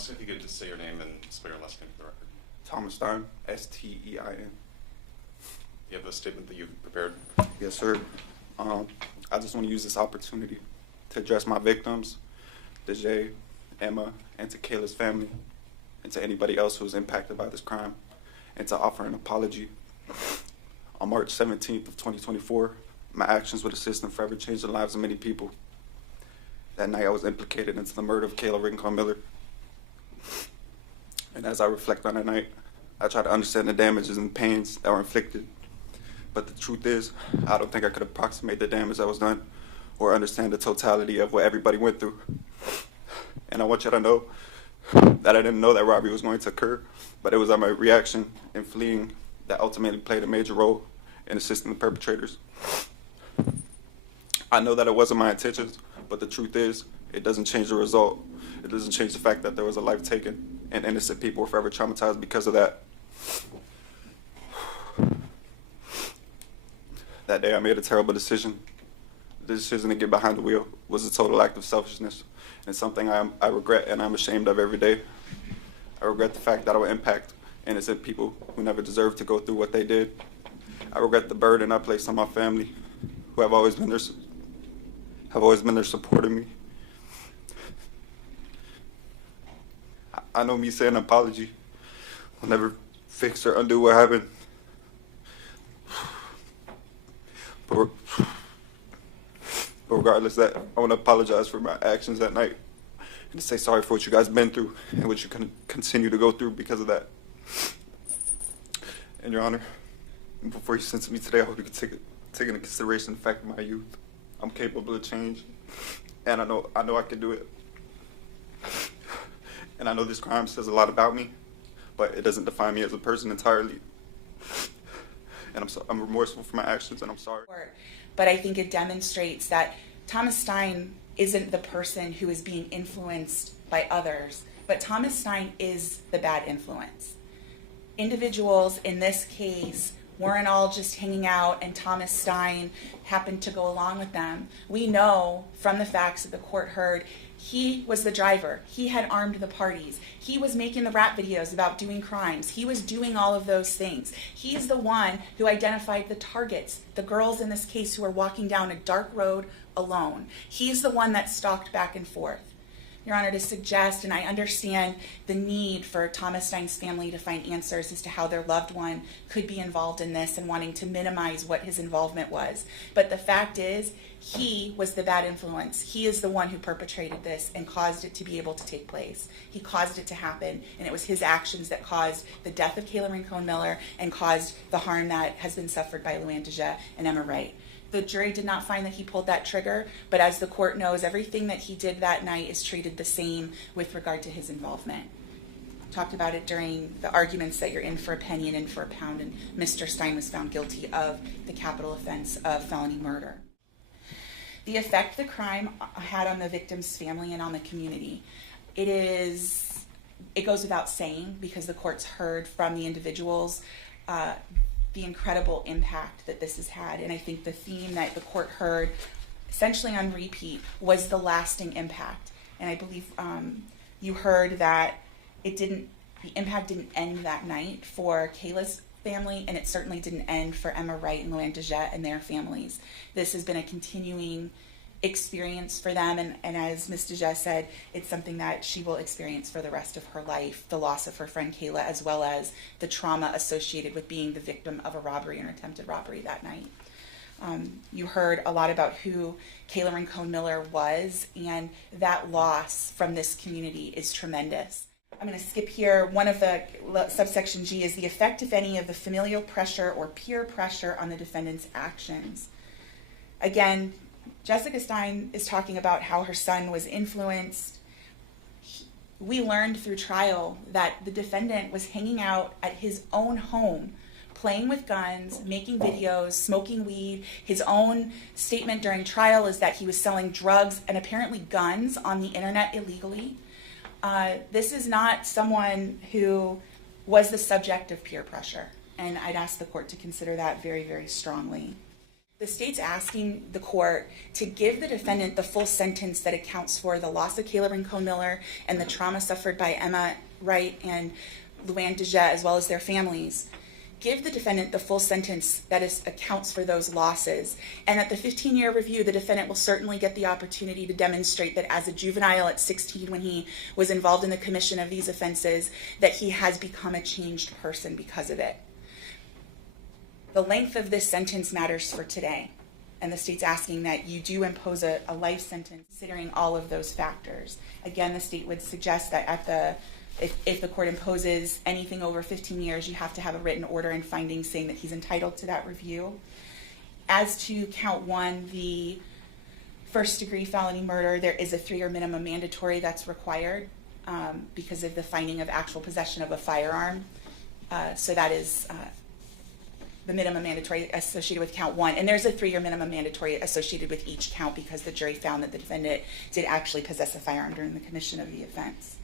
So if you could just say your name and spell your last name for the record. Thomas Stein, S-T-E-I-N. You have a statement that you've prepared? Yes, sir. I just want to use this opportunity to address my victims, Dejay, Emma, and to Kayla's family, and to anybody else who was impacted by this crime, and to offer an apology. On March 17th of 2024, my actions would assist and forever change the lives of many people. That night I was implicated into the murder of Kayla Rincon Miller. And as I reflect on that night, I try to understand the damages and pains that were inflicted. But the truth is, I don't think I could approximate the damage that was done or understand the totality of what everybody went through. And I want you to know that I didn't know that robbery was going to occur, but it was my reaction in fleeing that ultimately played a major role in assisting the perpetrators. I know that it wasn't my intentions, but the truth is, it doesn't change the result. It doesn't change the fact that there was a life taken and innocent people were forever traumatized because of that. That day I made a terrible decision. The decision to get behind the wheel was a total act of selfishness and something I regret and I'm ashamed of every day. I regret the fact that I would impact innocent people who never deserved to go through what they did. I regret the burden I placed on my family, who have always been there supporting me. I know me saying an apology will never fix or undo what happened. But regardless of that, I want to apologize for my actions that night and to say sorry for what you guys been through and what you can continue to go through because of that. And Your Honor, before you sentence me today, I hope you could take into consideration the fact of my youth. I'm capable of change, and I know I can do it. And I know this crime says a lot about me, but it doesn't define me as a person entirely. And I'm remorseful for my actions, and I'm sorry. But I think it demonstrates that Thomas Stein isn't the person who is being influenced by others, but Thomas Stein is the bad influence. Individuals in this case weren't all just hanging out and Thomas Stein happened to go along with them. We know from the facts that the court heard, he was the driver. He had armed the parties. He was making the rap videos about doing crimes. He was doing all of those things. He's the one who identified the targets, the girls in this case who were walking down a dark road alone. He's the one that stalked back and forth. Your Honor, to suggest, and I understand the need for Thomas Stein's family to find answers as to how their loved one could be involved in this and wanting to minimize what his involvement was. But the fact is, he was the bad influence. He is the one who perpetrated this and caused it to be able to take place. He caused it to happen, and it was his actions that caused the death of Kayla Rincon Miller and caused the harm that has been suffered by Luann Dejay and Emma Wright. The jury did not find that he pulled that trigger, but as the court knows, everything that he did that night is treated the same with regard to his involvement. Talked about it during the arguments that you're in for a penny and in for a pound, and Mr. Stein was found guilty of the capital offense of felony murder. The effect the crime had on the victim's family and on the community, it goes without saying because the court's heard from the individuals the incredible impact that this has had. And I think the theme that the court heard essentially on repeat was the lasting impact. And I believe you heard that the impact didn't end that night for Kayla's family, and it certainly didn't end for Emma Wright and Luann Dejay and their families. This has been a continuing experience for them, and as Ms. Dejay said, it's something that she will experience for the rest of her life, the loss of her friend Kayla, as well as the trauma associated with being the victim of a robbery and attempted robbery that night. You heard a lot about who Kayla Rincon Miller was, and that loss from this community is tremendous. I'm going to skip here. One of the subsection G is the effect, if any, of the familial pressure or peer pressure on the defendant's actions. Again, Jessica Stein is talking about how her son was influenced. We learned through trial that the defendant was hanging out at his own home, playing with guns, making videos, smoking weed. His own statement during trial is that he was selling drugs and apparently guns on the internet illegally. This is not someone who was the subject of peer pressure, and I'd ask the court to consider that very, very strongly. The state's asking the court to give the defendant the full sentence that accounts for the loss of Caleb and Cone Miller and the trauma suffered by Emma Wright and Luann DeJet, as well as their families. Give the defendant the full sentence that accounts for those losses. And at the 15-year review, the defendant will certainly get the opportunity to demonstrate that as a juvenile at 16, when he was involved in the commission of these offenses, that he has become a changed person because of it. The length of this sentence matters for today, and the state's asking that you do impose a life sentence considering all of those factors. Again, the state would suggest that if the court imposes anything over 15 years, you have to have a written order and findings saying that he's entitled to that review. As to count 1, the first-degree felony murder, there is a 3-year minimum mandatory that's required because of the finding of actual possession of a firearm. So that is the minimum mandatory associated with count 1. And there's a 3-year minimum mandatory associated with each count because the jury found that the defendant did actually possess a firearm during the commission of the offense.